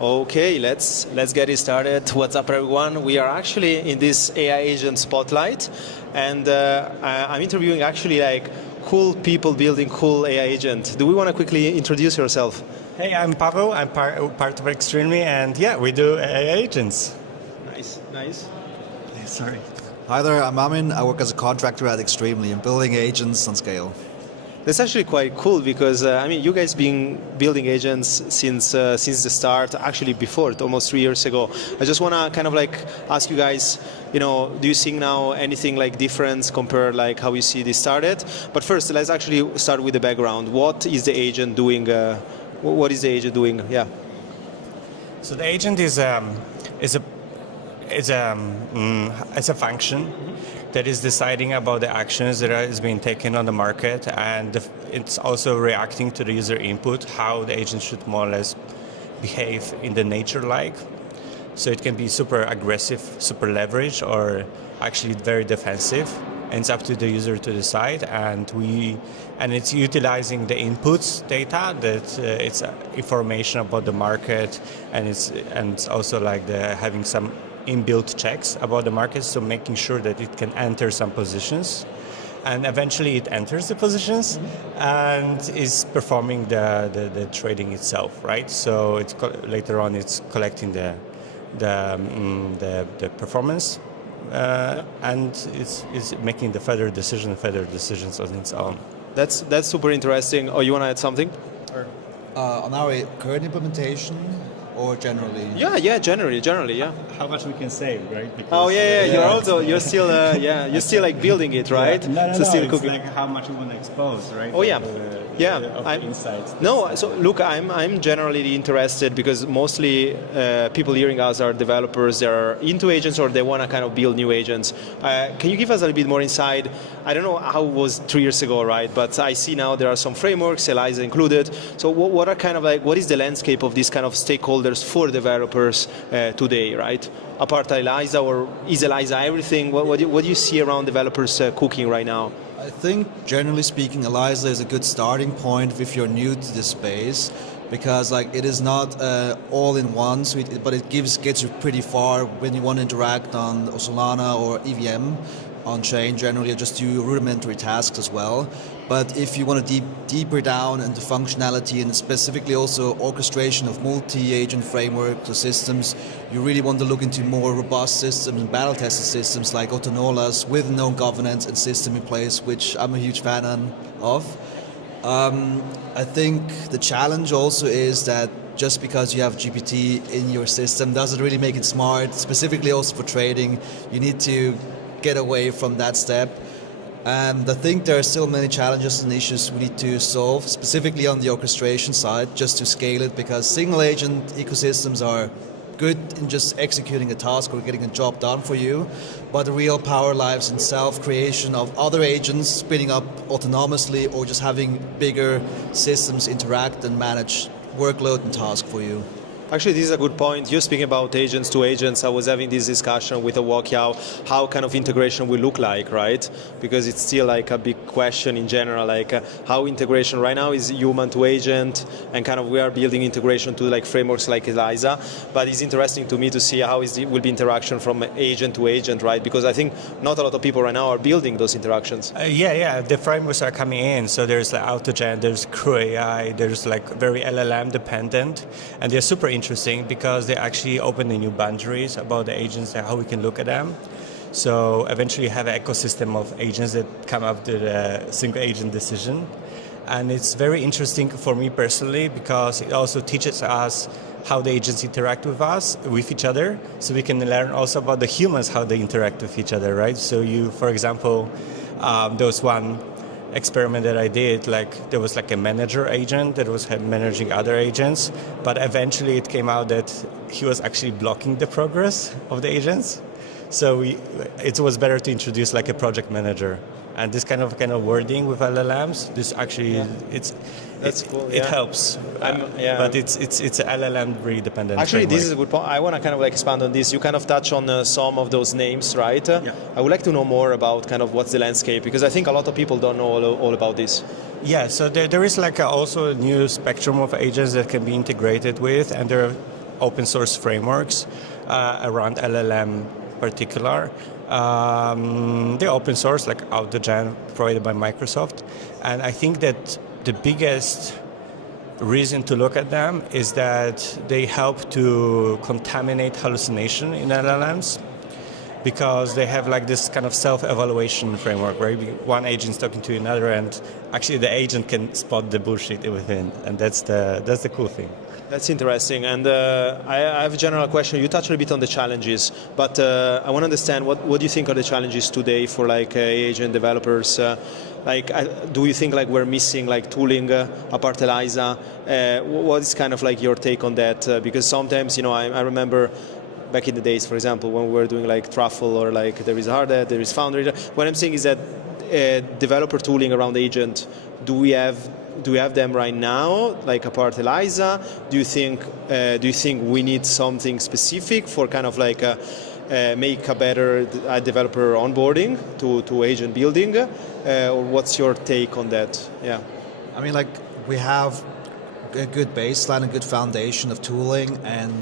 Okay, let's get it started. What's up, everyone? We are actually in this AI agent spotlight, and I'm interviewing actually like cool people building cool AI agent. Do we want to quickly introduce yourself? Hey, I'm Pavel. I'm part of Xtreamly, and yeah, we do AI agents. Nice. Sorry. Hi there, I'm Amin. I work as a contractor at Xtreamly and building agents on scale. That's actually quite cool because I mean, you guys been building agents since the start. Actually, before almost 3 years ago. I just want to kind of like ask you guys, do you see now anything like different compared like how you see this started? But first, let's actually start with the background. What is the agent doing? What is the agent doing? Yeah. So the agent is a function that is deciding about the actions that is being taken on the market, and it's also reacting to the user input, how the agent should more or less behave in the nature like. So it can be super aggressive, super leverage, or actually very defensive. And it's up to the user to decide, and it's utilizing the inputs data that it's information about the market, and it's also like having some inbuilt checks about the market, so making sure that it can enter some positions, and eventually it enters the positions and is performing the trading itself, right? So later on it's collecting the performance and it's making the further decisions on its own. That's super interesting. Oh, you want to add something? On our current implementation, or generally? Yeah, generally, yeah. How much we can say, right? Because, you're still like building it, right? No, so still it's cooking. like how much we want to expose, right? Oh yeah, insights. No, so look, I'm generally interested because mostly people hearing us are developers. They're into agents or they want to kind of build new agents. Can you give us a little bit more insight? I don't know how it was 3 years ago, right? But I see now there are some frameworks, ELIZA included. So what are kind of like, what is the landscape of these kind of stakeholders for developers today, right? Apart ELIZA, or is ELIZA everything? What do you see around developers cooking right now? I think, generally speaking, ELIZA is a good starting point if you're new to this space, because like it is not all in one suite, but it gets you pretty far when you want to interact on Solana or EVM on chain. Generally, just do rudimentary tasks as well. But if you want to deeper down into functionality and specifically also orchestration of multi-agent frameworks or systems, you really want to look into more robust systems and battle-tested systems like Autonolas with known governance and system in place, which I'm a huge fan of. I think the challenge also is that just because you have GPT in your system doesn't really make it smart, specifically also for trading. You need to get away from that step. And I think there are still many challenges and issues we need to solve, specifically on the orchestration side, just to scale it, because single agent ecosystems are good in just executing a task or getting a job done for you, but the real power lies in self-creation of other agents spinning up autonomously or just having bigger systems interact and manage workload and task for you. Actually, this is a good point. You're speaking about agents to agents. I was having this discussion with Awokyao, how kind of integration will look like, right? Because it's still like a big question in general, like how integration right now is human to agent, and kind of we are building integration to like frameworks like ELIZA. But it's interesting to me to see how will be interaction from agent to agent, right? Because I think not a lot of people right now are building those interactions. Yeah, the frameworks are coming in. So there's like AutoGen, there's Crew AI, there's like very LLM dependent, and they're super interesting because they actually open the new boundaries about the agents and how we can look at them. So eventually you have an ecosystem of agents that come up to the single agent decision. And it's very interesting for me personally because it also teaches us how the agents interact with each other, so we can learn also about the humans, how they interact with each other, right? So you, for example, there was one experiment that I did, like there was like a manager agent that was managing other agents, but eventually it came out that he was actually blocking the progress of the agents. So it was better to introduce like a project manager. And this kind of wording with LLMs, this actually it helps. But it's LLM really dependent. Actually, framework. This is a good point. I want to kind of like expand on this. You kind of touch on some of those names, right? Yeah. I would like to know more about kind of what's the landscape, because I think a lot of people don't know all about this. Yeah, so there is like also a new spectrum of agents that can be integrated with, and there are open source frameworks around LLM particular. They're open source, like AutoGen, provided by Microsoft. And I think that the biggest reason to look at them is that they help to contaminate hallucination in LLMs, because they have like this kind of self-evaluation framework where one agent's talking to another, and actually the agent can spot the bullshit within, and that's the cool thing. That's interesting, and I have a general question. You touched a bit on the challenges, but I want to understand what do you think are the challenges today for like agent developers? Do you think like we're missing like tooling apart Eliza? What is kind of like your take on that? Because sometimes, you know, I remember back in the days, for example, when we were doing like Truffle or like there is Hardhead, there is Foundry. What I'm saying is that developer tooling around agent, do we have them right now, like apart Eliza? Do you think we need something specific for kind of like make a better developer onboarding to agent building, or what's your take on that? Yeah, I mean, like we have a good baseline, a good foundation of tooling, and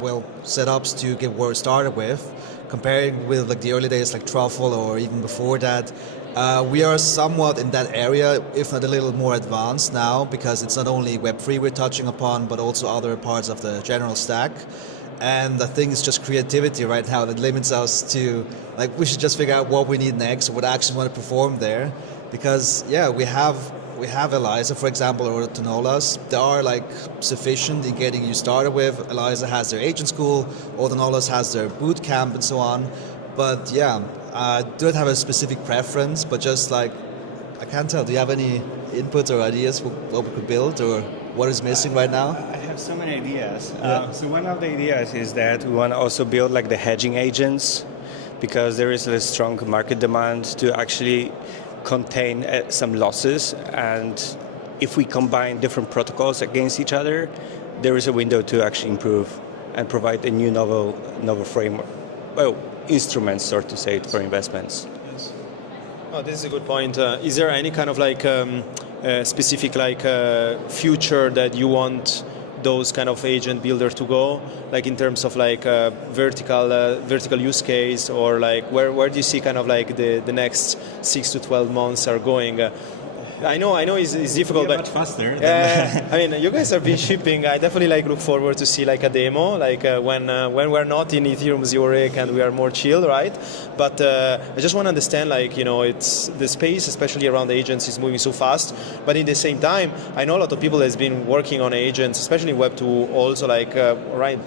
well setups to get where started with. Comparing with like the early days like Truffle or even before that, we are somewhat in that area, if not a little more advanced now, because it's not only Web3 we're touching upon, but also other parts of the general stack. And I think it's just creativity right now that limits us to, like, we should just figure out what we need next, what actions we want to perform there. Because yeah, we have Eliza, for example, or Autonolas. They are like sufficient in getting you started with. Eliza has their agent school, Autonolas has their boot camp and so on. But yeah, I don't have a specific preference, but just like, I can't tell. Do you have any input or ideas for what we could build, or what is missing right now? I have so many ideas. So one of the ideas is that we want to also build like the hedging agents, because there is a strong market demand to actually contain some losses, and if we combine different protocols against each other, there is a window to actually improve and provide a new novel framework, well, instruments, so to say, for investments. Yes. Oh, this is a good point. Is there any kind of like specific like future that you want those kind of agent builder to go, like in terms of like vertical use case, or like where do you see kind of like the next 6 to 12 months are going? I know it's difficult, but much faster. I mean, you guys have been shipping. I definitely like look forward to see like a demo, like when we're not in Ethereum Zurich and we are more chill, right? But I just want to understand, like, you know, it's the space, especially around agents, is moving so fast. But in the same time, I know a lot of people has been working on agents, especially in Web2, also like right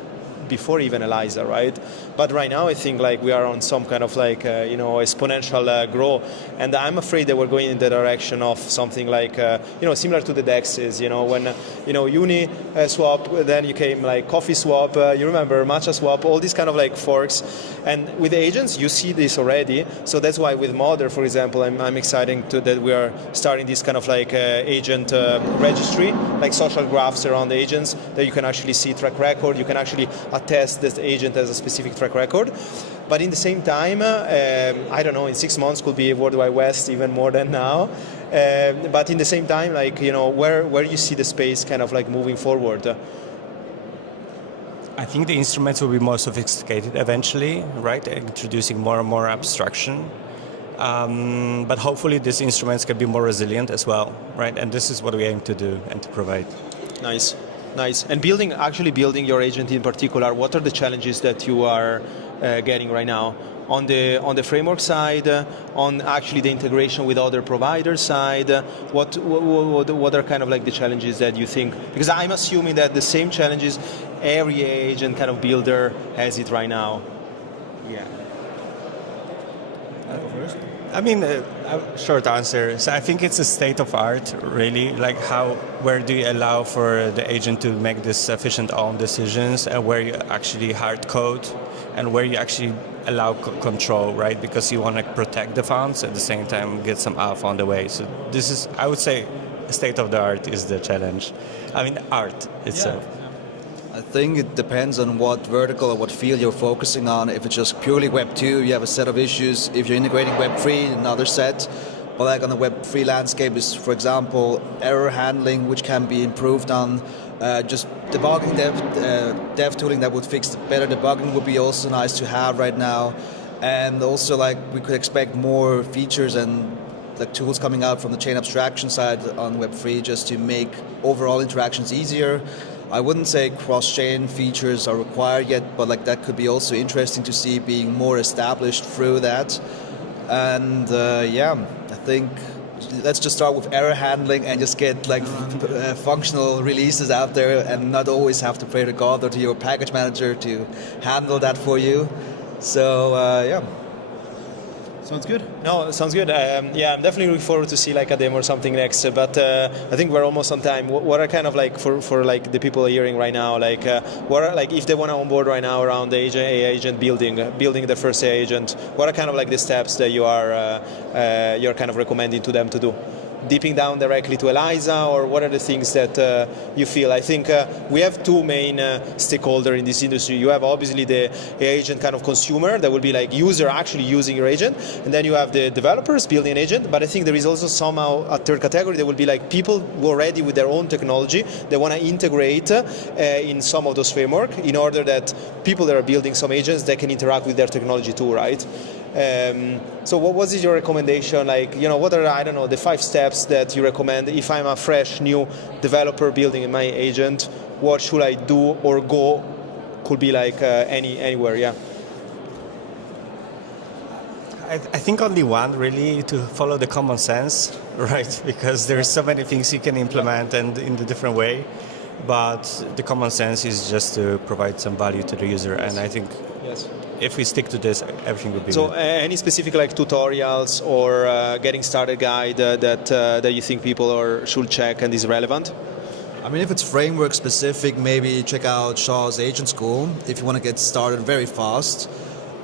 before even Eliza, right? But right now I think like we are on some kind of like exponential growth, and I'm afraid that we're going in the direction of something like similar to the DEXs. When Uni swap, then you came like Coffee swap. You remember Matcha swap, all these kind of like forks. And with agents, you see this already. So that's why with Modder, for example, I'm excited that we are starting this kind of like agent registry, like social graphs around agents that you can actually see track record. You can actually attest this agent as a specific track record. But in the same time, I don't know, in 6 months could be World Wide West even more than now. But in the same time, like, where you see the space kind of like moving forward? I think the instruments will be more sophisticated eventually, right? Introducing more and more abstraction. But hopefully these instruments can be more resilient as well, right? And this is what we aim to do and to provide. Nice. And actually building your agent in particular, what are the challenges that you are getting right now? On the framework side, on actually the integration with other providers side, what are kind of like the challenges that you think? Because I'm assuming that the same challenges every agent kind of builder has it right now. Yeah. I mean, short answer. So I think it's a state of art, really. Like where do you allow for the agent to make this efficient own decisions, and where you actually hard code, and where you actually allow control, right? Because you want to protect the funds at the same time get some alpha on the way. So this is, I would say, state of the art is the challenge. I mean, art itself. Yeah. I think it depends on what vertical or what field you're focusing on. If it's just purely Web 2, you have a set of issues. If you're integrating Web 3, another set. But like on the Web 3 landscape is, for example, error handling, which can be improved on. Just debugging dev tooling that would fix better debugging would be also nice to have right now. And also, like, we could expect more features and like tools coming out from the chain abstraction side on Web3 just to make overall interactions easier. I wouldn't say cross-chain features are required yet, but like that could be also interesting to see being more established through that. And yeah, I think let's just start with error handling and just get like functional releases out there and not always have to pray to God or to your package manager to handle that for you. So yeah. Sounds good. No, sounds good. Yeah, I'm definitely looking forward to see like a demo or something next. But I think we're almost on time. What are kind of like for like the people hearing right now? Like, what are like if they want to onboard right now around the agent building the first agent? What are kind of like the steps that you're kind of recommending to them to do? Dipping down directly to Eliza, or what are the things that you feel? I think we have two main stakeholders in this industry. You have obviously the agent kind of consumer that will be like user actually using your agent, and then you have the developers building an agent. But I think there is also somehow a third category that will be like people who are ready with their own technology. They want to integrate in some of those frameworks in order that people that are building some agents, they can interact with their technology too, right? So what is your recommendation? Like, you know, what are, I don't know, the 5 steps that you recommend if I'm a fresh new developer building my agent? What should I do or go? Could be like anywhere, yeah. I think only one, really, to follow the common sense, right? Because there's so many things you can implement and in a different way. But the common sense is just to provide some value to the user, and I think if we stick to this, everything will be so good. Any specific like tutorials or getting started guide that you think people should check and is relevant? I mean, if it's framework specific, maybe check out Shaw's Agent School if you want to get started very fast.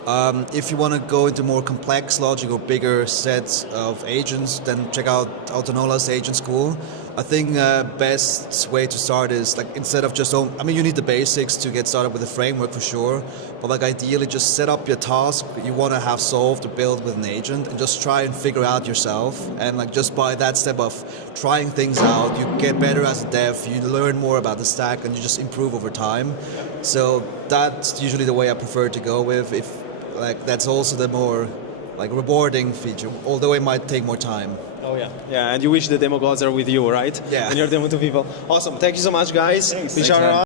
If you want to go into more complex logic or bigger sets of agents, then check out Autonola's Agent School. I think best way to start is like instead of just, I mean, you need the basics to get started with the framework for sure, but like ideally just set up your task you want to have solved or build with an agent and just try and figure out yourself. And like just by that step of trying things out, you get better as a dev, you learn more about the stack, and you just improve over time. So that's usually the way I prefer to go with. If like that's also the more like rewarding feature, although it might take more time. Oh yeah, yeah, and you wish the demo gods are with you, right? Yeah. And you're demo to people. Awesome, thank you so much, guys. Thanks, man.